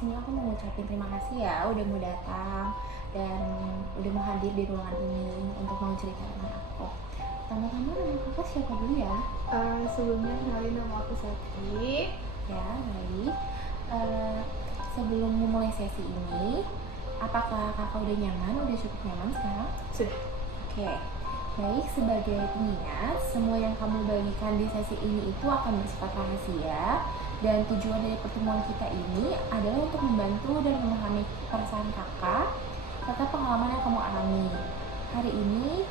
sini aku mau ngucapin terima kasih ya udah mau datang dan udah mau hadir di ruangan ini untuk mau cerita tentang aku. Pertama-tama nama kakak siapa dulu ya? Sebelumnya kenalin nama aku Satri. Ya, baik. Eh, Sebelum memulai sesi ini, apakah kakak udah nyaman? Udah cukup nyaman sekarang? Sudah. Oke. Baik, sebagai pengingat, semua yang kamu bagikan di sesi ini itu akan bersifat rahasia. Dan tujuan dari pertemuan kita ini adalah untuk membantu dan memahami perasaan kakak serta pengalaman yang kamu alami. Hari ini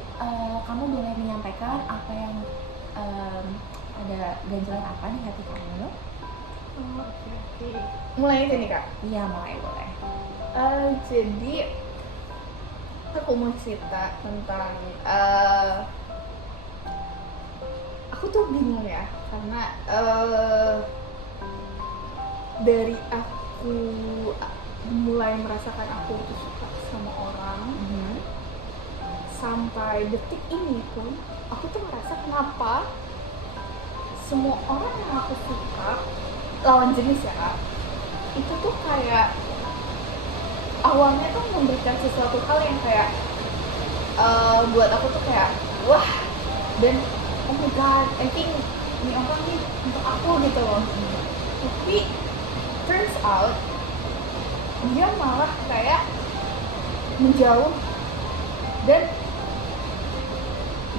kamu boleh menyampaikan apa yang ada ganjalan apa di hati kamu. Oke. Mulai aja nih Kak. Iya, mulai boleh. Jadi aku mau cerita tentang aku tuh bingung ya karena dari aku mulai merasakan aku tuh suka sama orang sampai detik ini pun aku tuh merasa kenapa semua orang yang aku suka lawan jenis ya Kak, itu tuh kayak awalnya tuh memberikan sesuatu hal yang kayak buat aku tuh kayak wah, dan oh my god, I think ini orang nih untuk aku gitu loh. Tapi turns out dia malah kayak menjauh dan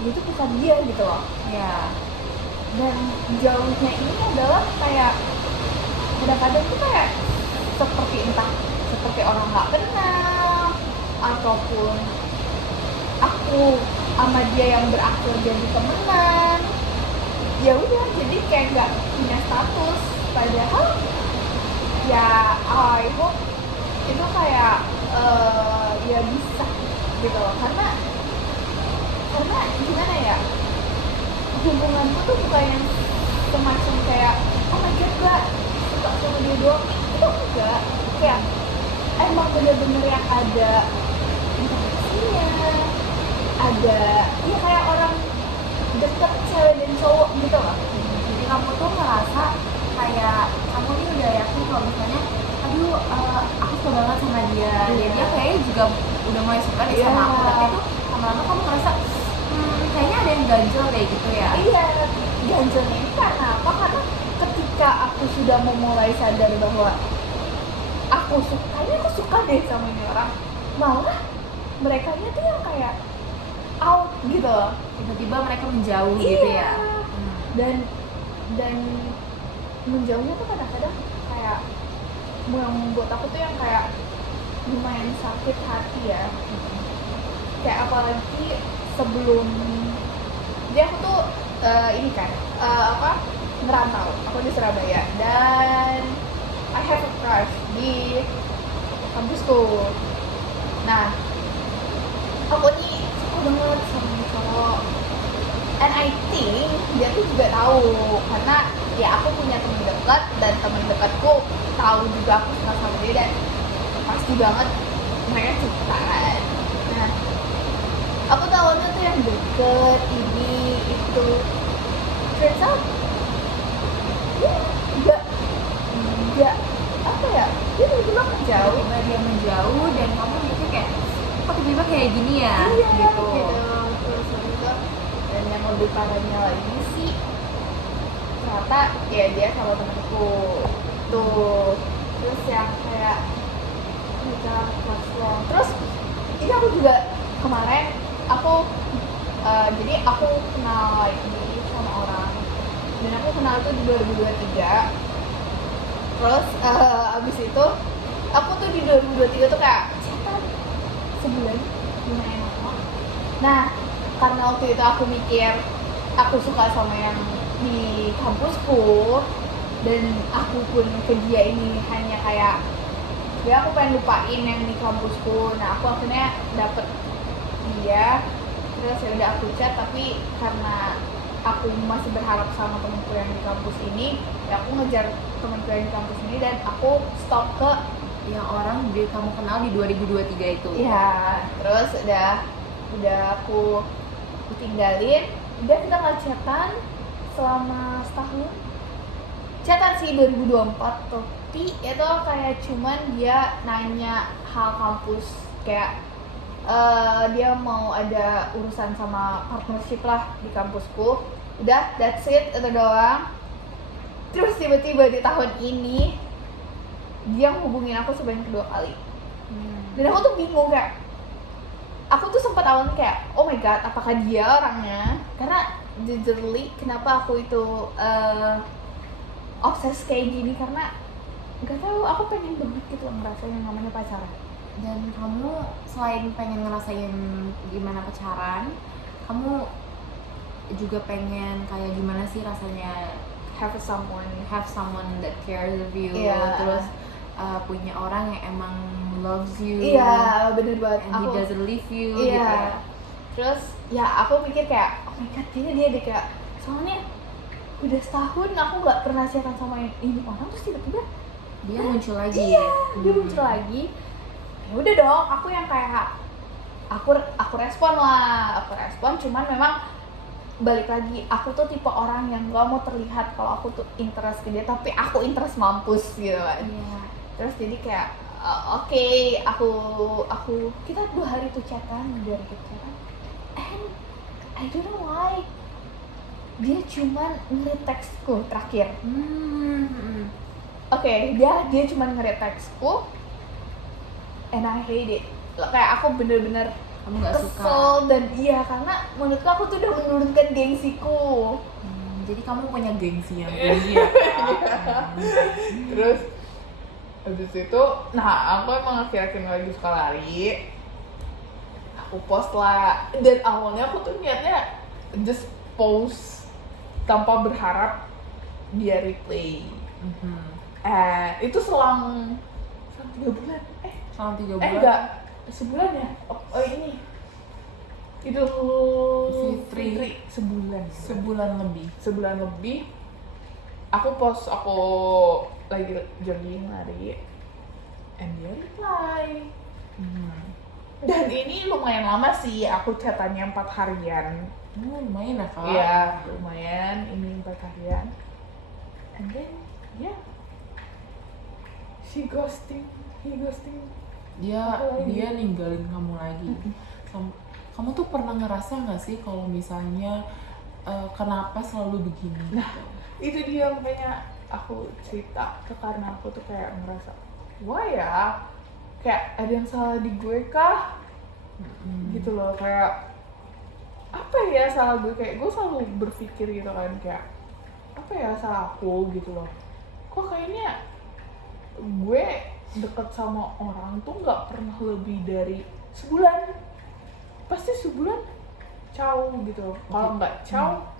itu bukan dia gitu loh. Ya. Dan jauhnya ini adalah kayak kadang-kadang tuh kayak seperti orang nggak kenal, ataupun aku sama dia yang berakhir jadi temenan. Ya udah, jadi kayak nggak punya status. Padahal ya I hope itu kayak ya bisa gitu loh, karena gimana ya, hubunganku tuh bukan yang semacam kayak oh my god gak suka sama dia doang, itu enggak, kayak emang bener-bener yang ada interaksinya, ada ya kayak orang deket cewek dan cowok gitu loh. Jadi kamu tuh ngerasa kayak kamu nih udah yakin kalau misalnya aduh aku suka banget sama dia. Dia kayaknya juga udah mulai suka deh sama aku, tapi tuh lama-lama kamu ngerasa kayaknya ada yang ganjel deh gitu ya. Iya, ganjelnya ini karena apa? Karena ketika aku sudah memulai sadar bahwa aku suka deh sama ini orang, malah mereka nya tuh yang kayak out gitu loh. Tiba-tiba mereka menjauh gitu ya. Dan menjauhnya tuh kadang-kadang kayak membuat aku tuh yang kayak lumayan sakit hati ya. Kayak apalagi sebelum dia aku tuh ini kan ngerantau, aku di Surabaya dan I have a crush di kampusku. Nah, aku nih suka banget sama cowok, and I think dia tuh juga tahu karena ya aku punya teman dekat dan teman dekatku tahu juga aku suka sama dia, dan pasti banget mereka suka kan. Nah, aku tahunya tuh yang deket ini itu, turns out dia apa ya, dia tiba-tiba menjauh. Tiba-tiba dia menjauh dan kamu mikir kayak kok tiba-tiba kayak gini ya. Iya, gitu. Terus juga, dan yang lebih parahnya lagi sih ternyata ya dia sama temenku tuh, terus yang kayak kita kelas long. Terus ini aku juga kemarin jadi aku kenal lagi sama orang, dan aku kenal itu di 2023. Terus abis itu aku tuh di 2023 tuh kayak chatan sebulan lumayan lama. Nah, karena waktu itu aku mikir aku suka sama yang di kampusku, dan aku pun ke dia ini hanya kayak ya aku pengen lupain yang di kampusku. Nah, aku akhirnya dapet dia, terus ya udah aku chat, tapi karena aku masih berharap sama temenku yang di kampus ini, ya aku ngejar temenku yang di kampus ini dan aku stop ke yang orang kamu kenal di 2023 itu. ya. Terus udah aku tinggalin, udah kita nggak chatan selama setahun. Chatan sih 2024 tuh tapi itu kayak cuman dia nanya hal kampus kayak dia mau ada urusan sama partnership lah di kampusku, udah that's it, itu doang. Terus tiba-tiba di tahun ini dia hubungin aku sebanyak 2 kali. Dan aku tuh bingung kayak, aku tuh sempat awalnya kayak oh my god apakah dia orangnya, karena jujurly kenapa aku itu obses kayak gini, karena gak tahu aku pengen banget gitu loh ngerasain yang namanya pacaran. Dan kamu selain pengen ngerasain gimana pacaran, kamu juga pengen kayak gimana sih rasanya Have someone that cares of you, Iya. terus punya orang yang emang loves you, Iya bener banget, and he doesn't leave you gitu iya. ya. Terus ya aku mikir kayak oh my god kayaknya dia deh, kayak soalnya udah setahun aku nggak pernah chatan sama ini orang, terus tiba-tiba Dia muncul lagi. iya dia muncul lagi. Ya udah dong, aku yang kayak aku respon cuman memang balik lagi, aku tuh tipe orang yang gak mau terlihat kalau aku tuh interest ke dia, tapi aku interest mampus gitu kan. Iya. Terus jadi kayak oke, aku kita 2 hari tuh chatan, and I don't know why dia cuman nge-textku terakhir. Oke, dia cuman nge-textku and I hate it. Kayak aku bener-bener Kamu nggak suka. kesel, dan iya karena menurutku aku tuh udah menurunkan gengsiku. Jadi kamu punya gengsi yang tinggi ya, Kak? Terus habis itu, nah aku emang akhir-akhir lagi suka lari. Aku post lah, dan awalnya aku tuh niatnya just post tanpa berharap dia replay. Itu selang 3 bulan. Selama 3 bulan. Enggak, sebulan ya? Ini Idul Fitri. sebulan lebih. Sebulan lebih. Aku post aku lagi jogging lari, and dia reply. Dan ini lumayan lama sih, aku chatannya 4 harian. Lumayan ya, Kak? Iya, lumayan, ini 4 harian. And then, yeah, he ghosting. Dia ninggalin kamu lagi. Kamu tuh pernah ngerasa nggak sih kalau misalnya kenapa selalu begini? Nah, itu dia makanya aku cerita ke, karena aku tuh kayak ngerasa, wah ya, kayak ada yang salah di gue kah? Gitu loh, kayak apa ya salah gue, kayak gue selalu berpikir gitu kan, kayak apa ya salah aku gitu loh. Kok kayaknya gue deket sama orang tuh nggak pernah lebih dari sebulan, pasti sebulan ciao gitu. Kalau nggak ciao,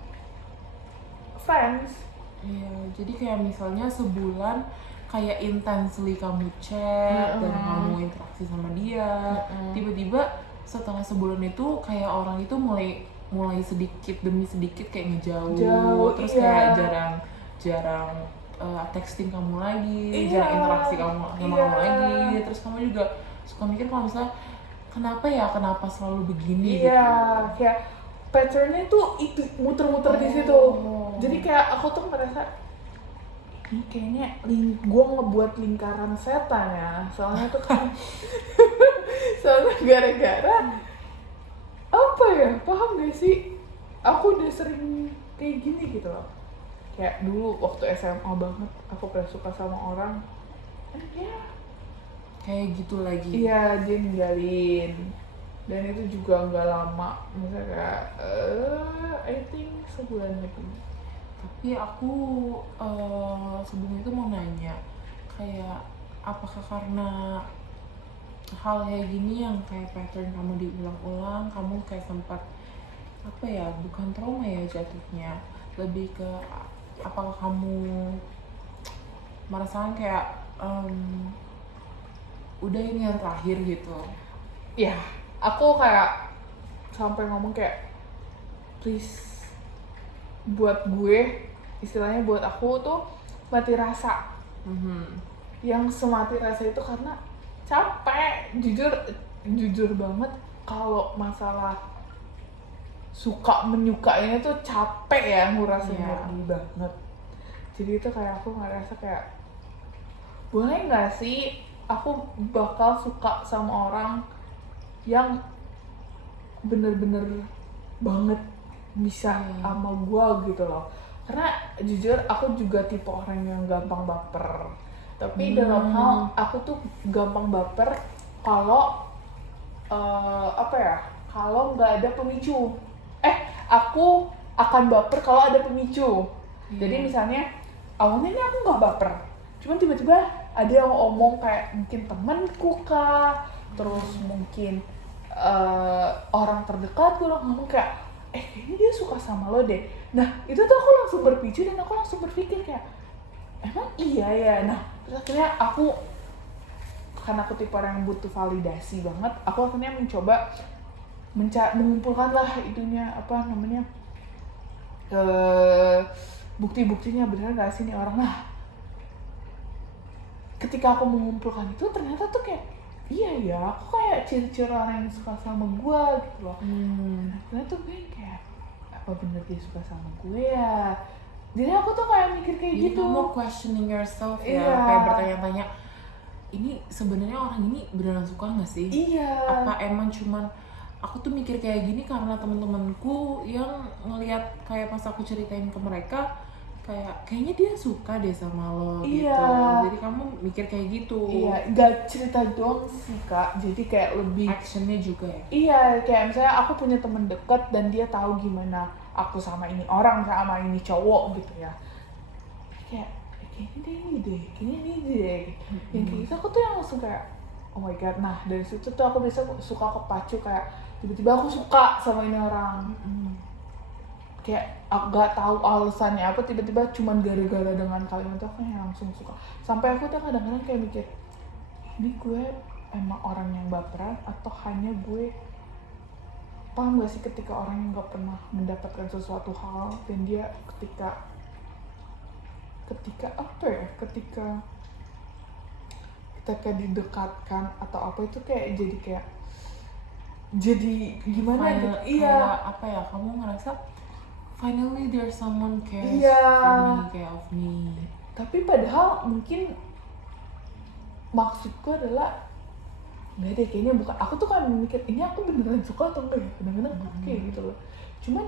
friends. Iya, jadi kayak misalnya sebulan kayak intensely kamu chat dan kamu interaksi sama dia. Tiba-tiba setelah sebulan itu kayak orang itu mulai sedikit demi sedikit kayak ngejauh, terus kayak jarang texting kamu lagi, jarang interaksi kamu sama kamu lagi. Terus kamu juga suka mikir kalau misalnya kenapa selalu begini Iya, gitu. kayak patternnya tuh itu muter-muter di situ. Jadi kayak aku tuh merasa ini kayaknya gue ngebuat lingkaran setan ya. Soalnya tuh kan soalnya gara-gara apa ya, paham gak sih? Aku udah sering kayak gini gitu loh. Kayak dulu waktu SMA banget aku pernah suka sama orang, Kayak gitu lagi. iya dia ninggalin. Dan itu juga nggak lama, misalnya kayak I think sebulan lebih. Tapi aku sebelum itu mau nanya, kayak apakah karena hal kayak gini yang kayak pattern kamu diulang-ulang, kamu kayak sempat apa ya, bukan trauma ya jatuhnya, lebih ke apakah kamu merasakan kayak udah ini yang terakhir gitu? Ya, aku kayak sampai ngomong kayak please, buat gue, istilahnya buat aku tuh mati rasa. Yang semati rasa itu karena capek, jujur banget kalau masalah suka menyukainya tuh capek ya, ngurasin energi banget. Jadi itu kayak aku ngerasa kayak boleh nggak sih aku bakal suka sama orang yang bener-bener banget bisa sama gua gitu loh. Karena jujur aku juga tipe orang yang gampang baper. Tapi dalam hal aku tuh gampang baper kalau apa ya? Kalau nggak ada pemicu. Aku akan baper kalau ada pemicu. Jadi misalnya awalnya ini aku nggak baper, cuman tiba-tiba ada yang ngomong kayak mungkin temanku kah, terus mungkin orang terdekatku ngomong kayak kayaknya dia suka sama lo deh. Nah itu tuh aku langsung berpicu dan aku langsung berpikir kayak emang iya ya. Nah terus akhirnya aku, karena aku tipe orang yang butuh validasi banget, aku akhirnya mencoba mengumpulkan lah itunya apa namanya bukti-buktinya bener gak sih nih orang. Nah ketika aku mengumpulkan itu ternyata tuh kayak iya ya, aku kayak ciri-ciri orang yang suka sama gue gitu loh. Nah tuh gue kayak apa bener dia suka sama gue ya. Jadi aku tuh kayak mikir kayak jadi gitu. kamu questioning yourself ya, Iya. kayak bertanya-tanya ini sebenarnya orang ini beneran suka nggak sih? Iya. Apa emang cuman aku tuh mikir kayak gini karena teman-temanku yang ngelihat kayak pas aku ceritain ke mereka kayaknya dia suka deh sama lo gitu. Iya. Jadi kamu mikir kayak gitu. Iya, gak cerita doang sih kak, jadi kayak lebih Actionnya juga ya. iya, kayak misalnya aku punya temen deket dan dia tahu gimana aku sama ini orang, sama ini cowok gitu ya. Kayak kayaknya dia ini deh, kayaknya ini deh. Yang kayak gitu aku tuh yang langsung kayak oh my god. Nah dari situ tuh aku biasa suka kepacu kayak tiba-tiba aku suka sama ini orang. Kayak aku gak tahu alasannya apa, tiba-tiba cuman gara-gara dengan kalimat itu aku yang langsung suka. Sampai aku tuh kadang-kadang kayak mikir ini gue emang orang yang baperan atau hanya gue, paham gak sih ketika orang yang gak pernah mendapatkan sesuatu hal dan dia ketika apa ya, ketika didekatkan atau apa itu kayak jadi gimana gitu. Iya, Kayak apa ya, kamu ngerasa finally there's someone cares Iya. for me, care of me. Tapi padahal mungkin maksudku adalah nggak deh, kayaknya bukan. Aku tuh kan mikir ini aku beneran suka atau enggak ya, kadang-kadang kayak gitu loh. Cuman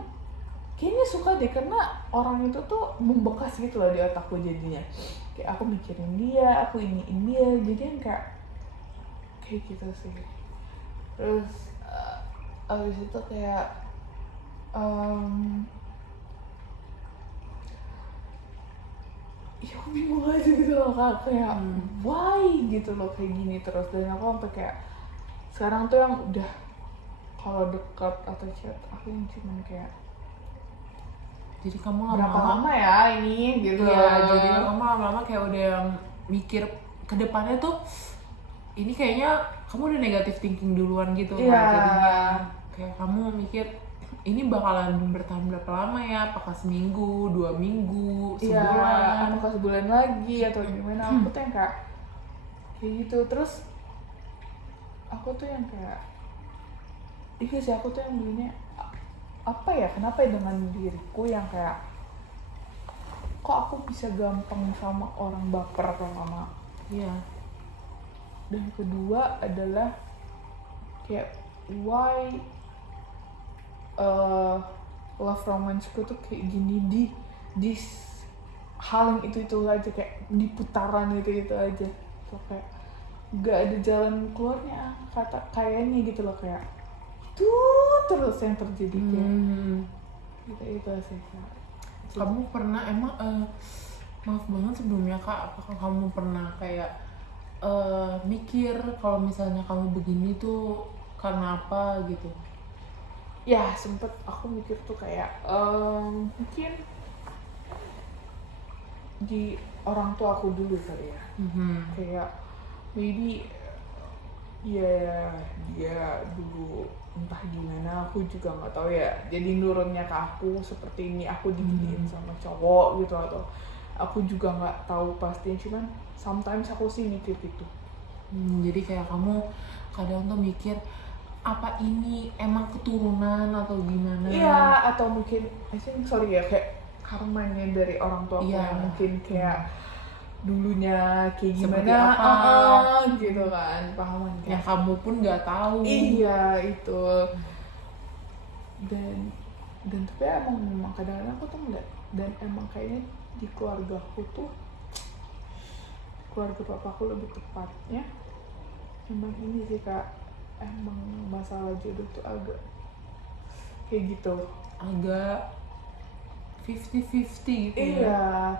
kayaknya suka deh karena orang itu tuh membekas gitu loh di otakku jadinya. Kayak aku mikirin dia, aku iniin dia, jadi yang kayak gitu sih. Terus abis itu kayak ya aku bingung aja gitu loh kak, kayak why gitu loh kayak gini terus. Dan aku sampai kayak sekarang tuh yang udah kalau dekat atau chat aku yang cuman kayak Jadi kamu berapa lama-lama lama ya ini gitu. Iya, jadi kamu lama-lama kayak udah yang mikir ke depannya tuh ini kayaknya kamu udah negative thinking duluan gitu kan. Iya. Jadinya kayak kamu mikir ini bakalan bertahan berapa lama ya, apakah seminggu, 2 minggu, Iya, sebulan. apakah sebulan lagi atau gimana. Aku tuh yang kayak gitu. Terus aku tuh yang kayak iya sih, aku tuh yang dulunya apa ya, kenapa ya dengan diriku yang kayak kok aku bisa gampang sama orang baper pertama. Iya. Dan kedua adalah kayak why love romance-ku tuh kayak gini di hal yang itu aja, kayak di putaran itu aja. So kayak gak ada jalan keluarnya kayaknya gitu loh, kayak itu terus yang terjadi kayak itu sih Kak. Kamu pernah emang maaf banget sebelumnya Kak, apakah kamu pernah kayak mikir kalau misalnya kamu begini tuh karena apa gitu? Ya sempet aku mikir tuh kayak mungkin di orang tua aku dulu kali ya. Kayak maybe ya dia dulu entah gimana, aku juga nggak tahu ya, jadi nurunnya ke aku seperti ini, aku diginiin sama cowok gitu, atau aku juga nggak tahu pasti, cuman sometimes aku sih mikir gitu. Jadi kayak kamu kadang tuh mikir apa ini emang keturunan atau gimana? Iya, atau mungkin I think sorry ya, kayak karmanya dari orang tua aku Iya. yang mungkin kayak dulunya kayak Seperti gimana, apa. gitu kan, pahaman Yang kayak kamu pun nggak tahu. iya itu. Dan tapi emang kadang-kadang aku tuh ngeliat, dan emang kayaknya di keluarga aku tuh, keluarga papaku lebih tepatnya, emang ini sih Kak, emang masalah jodoh tuh agak kayak gitu. Agak 50-50 gitu ya. Iya,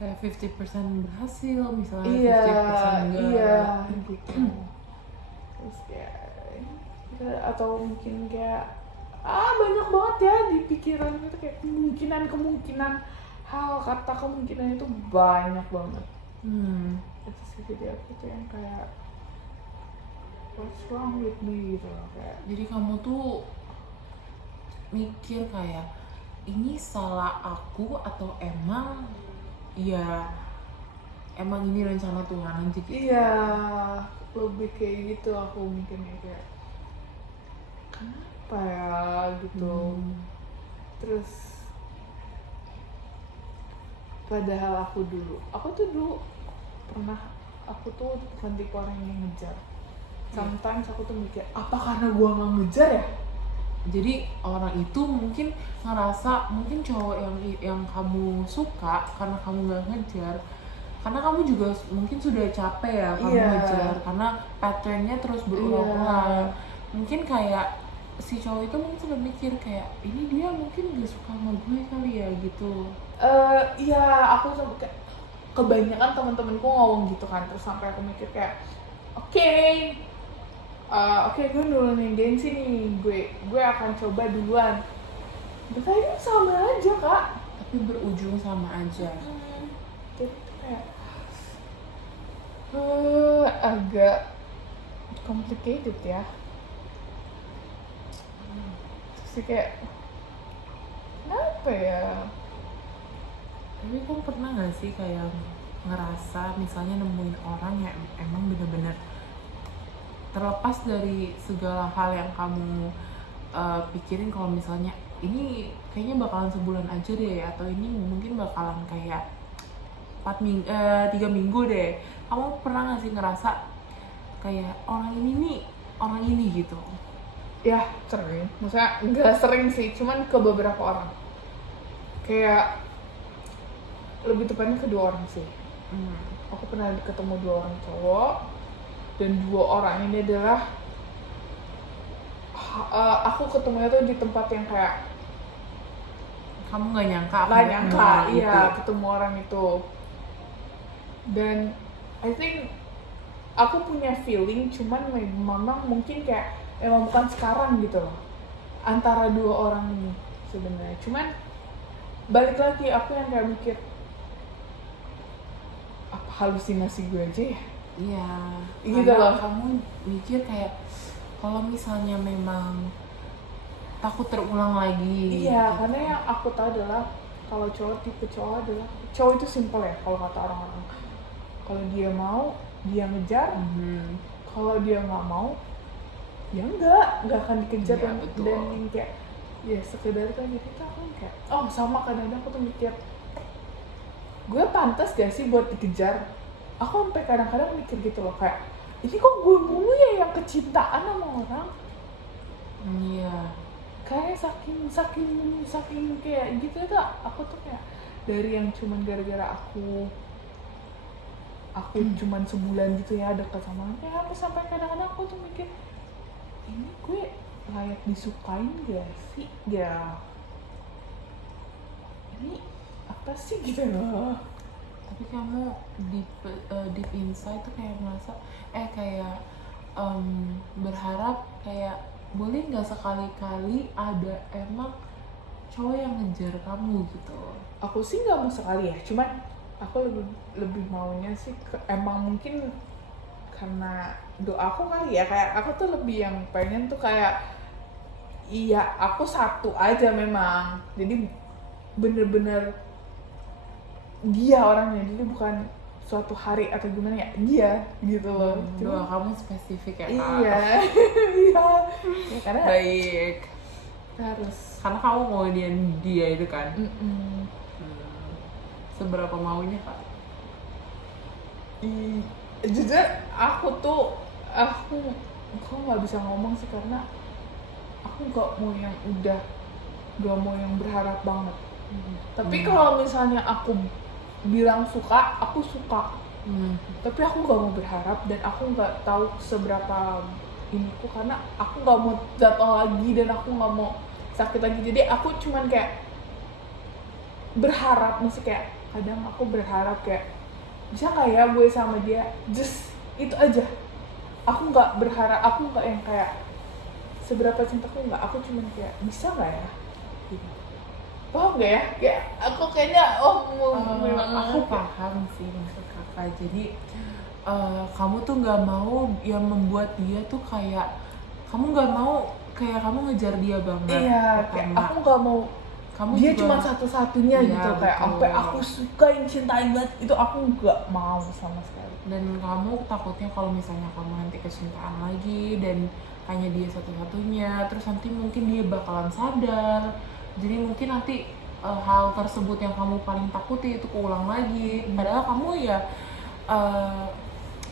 Kayak 50% berhasil misalnya, iya, 50% enggak. iya gitu. Terus kayak atau mungkin kayak banyak banget ya di pikiran itu, kayak kemungkinan hal kata kemungkinan itu banyak banget. Itu sih, jadi aku tuh yang kayak what's wrong with me gitu loh, kayak Jadi kamu tuh mikir kayak ini salah aku atau emang ini rencana Tuhan aja gitu. iya, lebih kayak gitu aku mikirnya, kayak kenapa ya gitu. Terus padahal aku tuh dulu pernah, aku tuh bukan tipe orang yang ngejar. Sometimes aku tuh mikir, apa karena gua nggak ngejar ya? Jadi orang itu mungkin ngerasa, mungkin cowok yang kamu suka karena kamu nggak ngejar, karena kamu juga mungkin sudah capek ya kamu Iya. ngejar, karena patternnya terus berulang-ulang. Mungkin kayak si cowok itu mungkin sudah mikir kayak ini dia mungkin gak suka sama gue kali ya gitu. Iya, aku sampai kayak kebanyakan teman-temanku ngomong gitu kan, terus sampai aku mikir kayak oke, gue nurunin gengsi nih, gue akan coba duluan. Dan kayaknya sama aja Kak. Tapi berujung sama aja. Jadi tuh kayak agak complicated ya. Terus sih kayak kenapa ya? Tapi kamu pernah gak sih kayak ngerasa misalnya nemuin orang yang emang bener-bener terlepas dari segala hal yang kamu pikirin, kalau misalnya ini kayaknya bakalan sebulan aja deh, atau ini mungkin bakalan kayak 3 minggu deh. Kamu pernah gak sih ngerasa kayak orang ini gitu? Ya sering, maksudnya nggak sering sih, cuman ke beberapa orang. Kayak lebih tepatnya ke 2 orang sih. Aku pernah ketemu 2 orang cowok, dan 2 orang ini adalah aku ketemunya tuh di tempat yang kayak Kamu nggak nyangka akan nggak ketemu nyangka, orang iya itu. ketemu orang itu. Dan I think aku punya feeling, cuman memang mungkin kayak emang bukan sekarang gitu loh, antara 2 orang ini sebenarnya. Cuman balik lagi aku yang kayak mikir, apa halusinasi gue aja ya? Iya. Gitu Karena loh. kamu mikir kayak kalau misalnya memang takut terulang lagi. Iya, gitu. karena yang aku tahu adalah kalau tipe cowok adalah cowok itu simple ya, kalau kata orang-orang. Kalau dia mau, dia ngejar. Kalau dia nggak mau, ya nggak akan dikejar. Iya, dan betul. dan yang kayak ya sekedar kan, jadi aku kayak sama, kadang-kadang aku tuh mikir, gue pantas gak sih buat dikejar? Aku sampai kadang-kadang mikir gitu loh, kayak ini kok gue mulu ya yang kecintaan sama orang. Iya. Kayak saking kayak gitu tuh, aku tuh kayak dari yang cuman gara-gara aku cuman sebulan gitu ya dekat sama dia, aku sampai kadang-kadang aku tuh mikir, ini gue layak disukain gak sih ya? Ini apa sih gitu loh. Tapi kamu deep inside tuh kayak merasa berharap kayak boleh nggak sekali-kali ada emang cowok yang ngejar kamu gitu. Aku sih nggak mau sekali ya, cuman aku lebih maunya sih emang mungkin karena doaku kali ya, kayak aku tuh lebih yang pengen tuh kayak iya aku satu aja memang, jadi bener-bener dia orangnya, jadi bukan suatu hari atau gimana ya, dia gitu loh. Doa kamu spesifik ya Kak? Iya. Iya ya, karena Baik. harus Karena kamu mau dia itu kan. mm-mm. Seberapa maunya Kak? Jujur aku nggak bisa ngomong sih karena aku gak mau yang berharap banget. Tapi kalau misalnya aku bilang suka, aku suka. Tapi aku gak mau berharap dan aku nggak tahu seberapa iniku karena aku nggak mau jatuh lagi dan aku nggak mau sakit lagi. Jadi aku cuman kayak berharap, masih kayak kadang aku berharap kayak bisa nggak ya gue sama dia, just itu aja. Aku nggak berharap, aku nggak yang kayak seberapa cintaku, nggak. Aku cuman kayak bisa nggak ya gitu. Paham nggak ya? Kayak aku kayaknya memang Aku paham sih maksud kakak. Jadi kamu tuh nggak mau yang membuat dia tuh kayak kamu nggak mau kayak kamu ngejar dia banget. iya, kayak Pertama, aku nggak mau kamu dia juga cuma satu-satunya iya, gitu, kayak betul. sampai aku suka yang cintain banget itu aku nggak mau sama sekali. Dan kamu takutnya kalau misalnya kamu nanti kecintaan lagi dan hanya dia satu-satunya, terus nanti mungkin dia bakalan sadar. Jadi mungkin nanti hal tersebut yang kamu paling takuti itu keulang lagi. Padahal kamu ya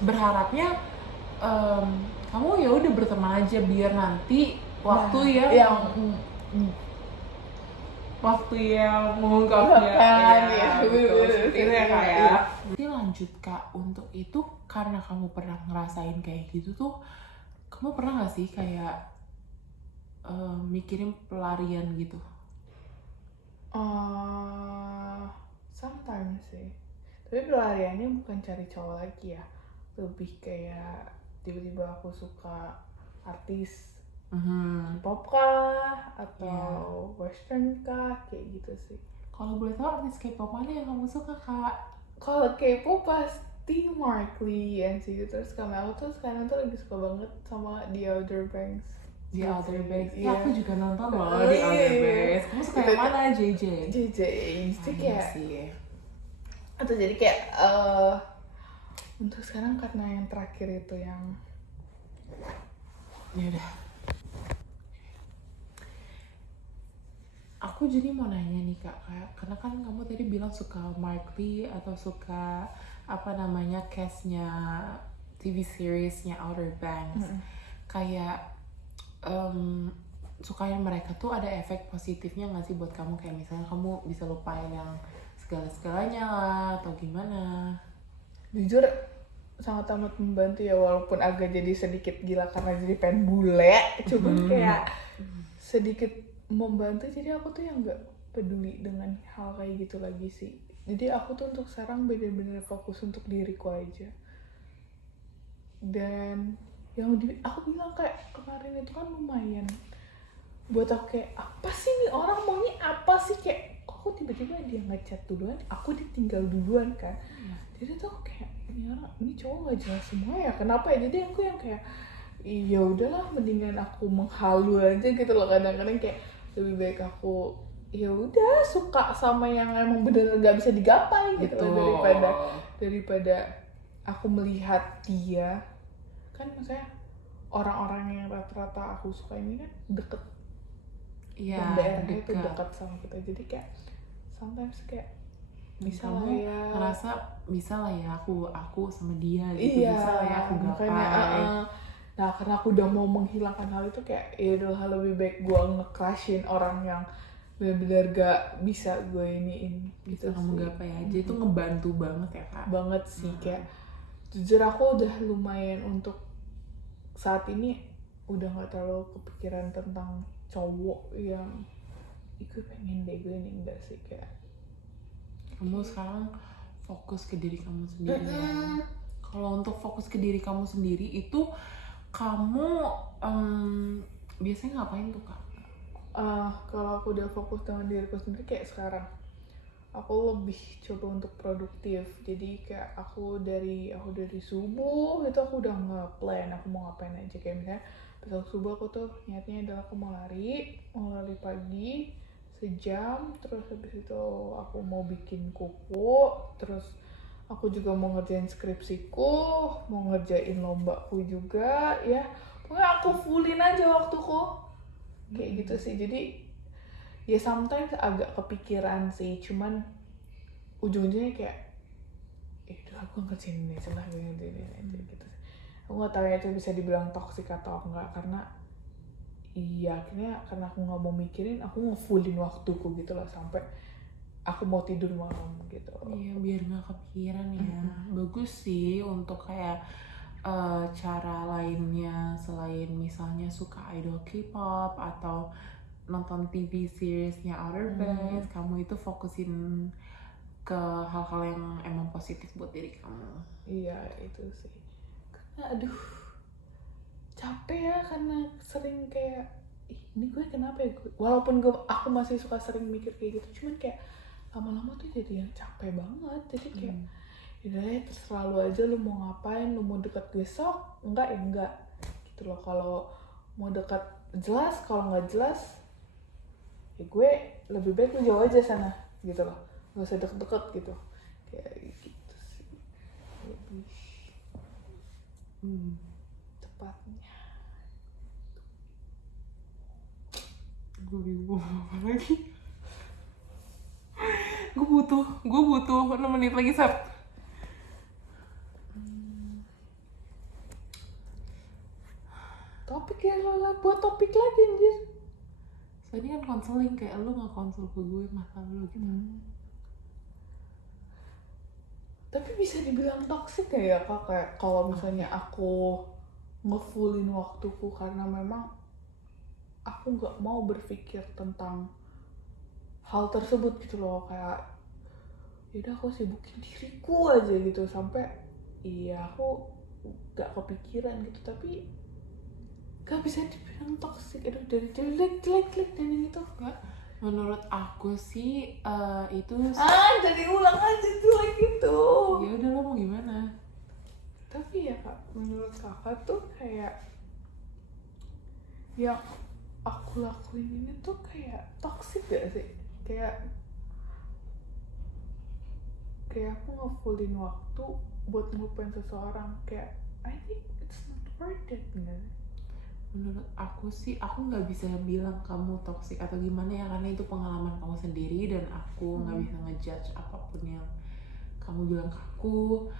berharapnya kamu ya udah berteman aja biar nanti waktu waktu yang mengungkapnya ya, betul bener-bener. seperti itu ya Kak ya. Iya. Nanti lanjut Kak, untuk itu karena kamu pernah ngerasain kayak gitu tuh, kamu pernah nggak sih kayak mikirin pelarian gitu? Sometimes sih, tapi pelariannya bukan cari cowok lagi ya, lebih kayak tiba-tiba aku suka artis pop kah atau western kah, kayak gitu sih. Kalau boleh tahu artis K-pop mana yang kamu suka Kak? Kalau K-pop pasti Mark Lee NCT, terus karena aku tuh sekarang tuh lagi suka banget sama The Outer Banks. The Outer Banks. Iya. Aku juga nonton loh Oh, The iya. Outer Banks. Kamu suka yang mana JJ? JJ itu Iya kayak sih. atau jadi kayak untuk sekarang karena yang terakhir itu yang Ya udah. Aku jadi mau nanya nih Kak, karena kan kamu tadi bilang suka Mark Lee atau suka apa namanya castnya TV seriesnya Outer Banks. Kayak sukain mereka tuh ada efek positifnya nggak sih buat kamu, kayak misalnya kamu bisa lupain yang segala-segalanya lah atau gimana? jujur sangat amat membantu ya, walaupun agak jadi sedikit gila karena jadi pengen bule, cuman kayak sedikit membantu. Jadi aku tuh yang nggak peduli dengan hal kayak gitu lagi sih. Jadi aku tuh untuk sekarang bener-bener fokus untuk diriku aja. Dan yang aku bilang kayak kemarin itu kan lumayan buat aku kayak apa sih nih orang maunya apa sih, kayak kok tiba-tiba dia ngechat duluan, aku ditinggal duluan kan. Jadi tuh kayak ini cowok nggak jelas semua ya, kenapa ya? Jadi aku yang kayak ya udahlah, mendingan aku menghalu aja gitu loh. Kadang-kadang kayak lebih baik aku ya udah suka sama yang emang bener nggak bisa digapai gitu loh, daripada aku melihat dia kan. Maksudnya orang-orang yang rata-rata aku suka ini kan deket, dan daerahnya itu dekat sama kita, jadi kayak sometimes kayak bisa lah kamu ya, ngerasa bisa lah ya aku sama dia gitu, iya, bisa lah ya aku gapai. Nah karena aku udah mau menghilangkan hal itu, kayak ya udah lebih baik gue nge-crushin orang yang benar-benar gak bisa gue iniin gitu. Kamu gapai aja itu ngebantu banget ya Kak. Banget sih, kayak jujur aku udah lumayan untuk saat ini udah nggak terlalu kepikiran tentang cowok yang ikut pengen deh gue ini, enggak sih. Kayak kamu sekarang fokus ke diri kamu sendiri ya. Kalau untuk fokus ke diri kamu sendiri itu kamu biasanya ngapain tuh Kak? Kalau aku udah fokus dengan diriku sendiri, kayak sekarang aku lebih coba untuk produktif. Jadi kayak aku dari subuh itu aku udah nge-plan aku mau ngapain aja. Kayak misalnya besok subuh aku tuh niatnya adalah aku mau lari pagi sejam, terus habis itu aku mau bikin kuku, terus aku juga mau ngerjain skripsiku, mau ngerjain lombaku juga ya. Pokoknya aku fullin aja waktuku kayak gitu sih. Jadi ya sometimes agak kepikiran sih, cuman ujung-ujungnya kayak udah aku angkat sini aja lah gini aja gitu. Aku nggak tahu ya itu bisa dibilang toksik atau enggak, karena iya akhirnya karena aku nggak mau mikirin, aku ngefullin waktuku gitu loh sampai aku mau tidur malam gitu. Iya, biar nggak kepikiran ya. Bagus sih untuk kayak cara lainnya selain misalnya suka idol K-pop atau nonton TV seriesnya Outer Banks, kamu itu fokusin ke hal-hal yang emang positif buat diri kamu. Iya itu sih, karena aduh capek ya, karena sering kayak ini gue kenapa ya, walaupun aku masih suka sering mikir kayak gitu, cuman kayak lama-lama tuh jadi yang capek banget. Jadi kayak yaudah ya terserah lu aja, lu mau ngapain, lu mau dekat besok enggak ya enggak gitu loh. Kalau mau dekat jelas, kalau nggak jelas ya gue lebih baik lu jauh aja sana gitu loh, nggak usah deket-deket gitu, kayak gitu sih lebih tepatnya. Gue bingung apa lagi. gue butuh 6 menit lagi, Sab. Topik ya lo lah, buat topik lagi anjir. Soalnya kan konseling, kayak lu nggak konsul ke gue masalah lu gitu. Tapi bisa dibilang toksik ya kak, kayak kalau misalnya aku ngefullin waktuku karena memang aku nggak mau berpikir tentang hal tersebut gitu loh, kayak yaudah aku sibukin diriku aja gitu sampai iya aku nggak kepikiran gitu. Tapi gak bisa dibilang toksik, aduh dari jelek dan yang itu enggak. Menurut aku sih itu Jadi ulang aja jelek gitu. ya udah, lo mau gimana? Tapi ya kak, menurut kakak tuh kayak yang aku lakuin ini tuh kayak toksik gak sih? Kayak aku ngefullin waktu buat ngelupain seseorang, kayak I think it's not worth it gak sih? Menurut aku sih, aku nggak bisa bilang kamu toksik atau gimana ya, karena itu pengalaman kamu sendiri dan aku nggak bisa ngejudge apapun yang kamu bilang ke aku.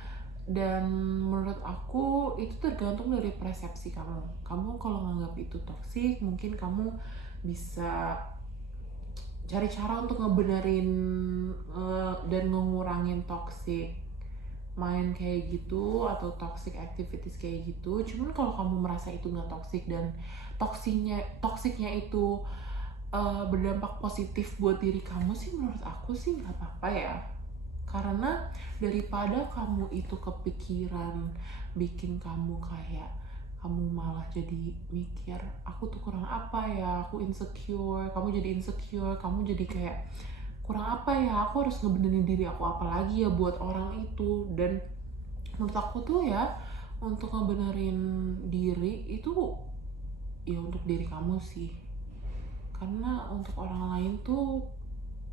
Dan menurut aku itu tergantung dari persepsi kamu. Kamu kalau nganggap itu toksik, mungkin kamu bisa cari cara untuk ngebenerin dan ngurangin toxic main kayak gitu atau toxic activities kayak gitu. Cuman kalau kamu merasa itu nggak toxic dan toksiknya itu berdampak positif buat diri kamu sih, menurut aku sih nggak apa-apa ya. Karena daripada kamu itu kepikiran bikin kamu kayak kamu malah jadi mikir aku tuh kurang apa ya, aku insecure, kamu jadi insecure, kamu jadi kayak kurang apa ya, aku harus ngebenerin diri aku apa lagi ya buat orang itu. Dan menurut aku tuh ya, untuk ngebenerin diri itu ya untuk diri kamu sih. Karena untuk orang lain tuh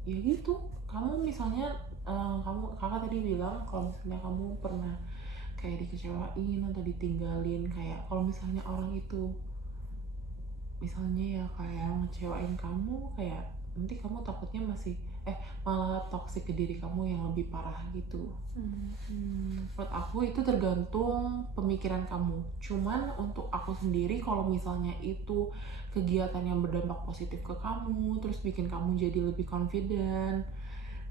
ya gitu, kamu misalnya kakak tadi bilang kalau misalnya kamu pernah kayak dikecewain atau ditinggalin, kayak kalau misalnya orang itu misalnya ya kayak ngecewain kamu, kayak nanti kamu takutnya malah toksik ke diri kamu yang lebih parah gitu. Menurut aku itu tergantung pemikiran kamu. Cuman untuk aku sendiri, kalau misalnya itu kegiatan yang berdampak positif ke kamu, terus bikin kamu jadi lebih confident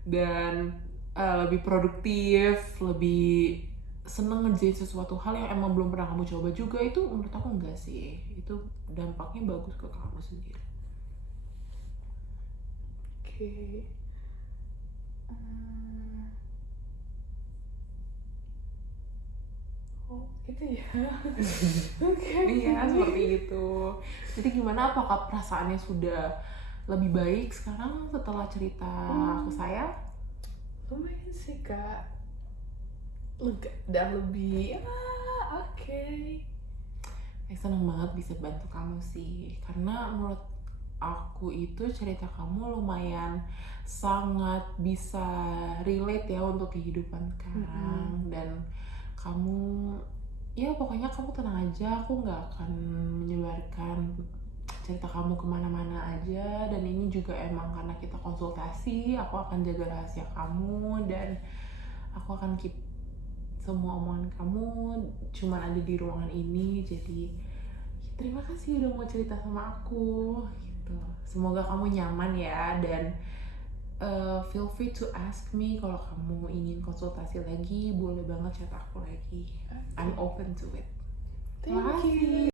dan lebih produktif, lebih seneng ngerjain sesuatu hal yang emang belum pernah kamu coba juga, itu menurut aku enggak sih. Itu dampaknya bagus ke kamu sendiri. Oke. Oh gitu ya. Oke. Iya, seperti itu. Jadi gimana, apakah perasaannya sudah lebih baik sekarang setelah cerita ke saya? Lumayan sih kak, lega, udah lebih oke. Seneng banget bisa bantu kamu sih, karena menurut aku itu cerita kamu lumayan sangat bisa relate ya untuk kehidupan sekarang. Dan kamu ya pokoknya kamu tenang aja, aku nggak akan menyebarkan cerita kamu kemana-mana aja. Dan ini juga emang karena kita konsultasi, aku akan jaga rahasia kamu dan aku akan keep semua omongan kamu cuma ada di ruangan ini, jadi terima kasih udah mau cerita sama aku gitu. Semoga kamu nyaman ya, dan feel free to ask me kalau kamu ingin konsultasi lagi, boleh banget chat aku lagi. I'm open to it. Thank you.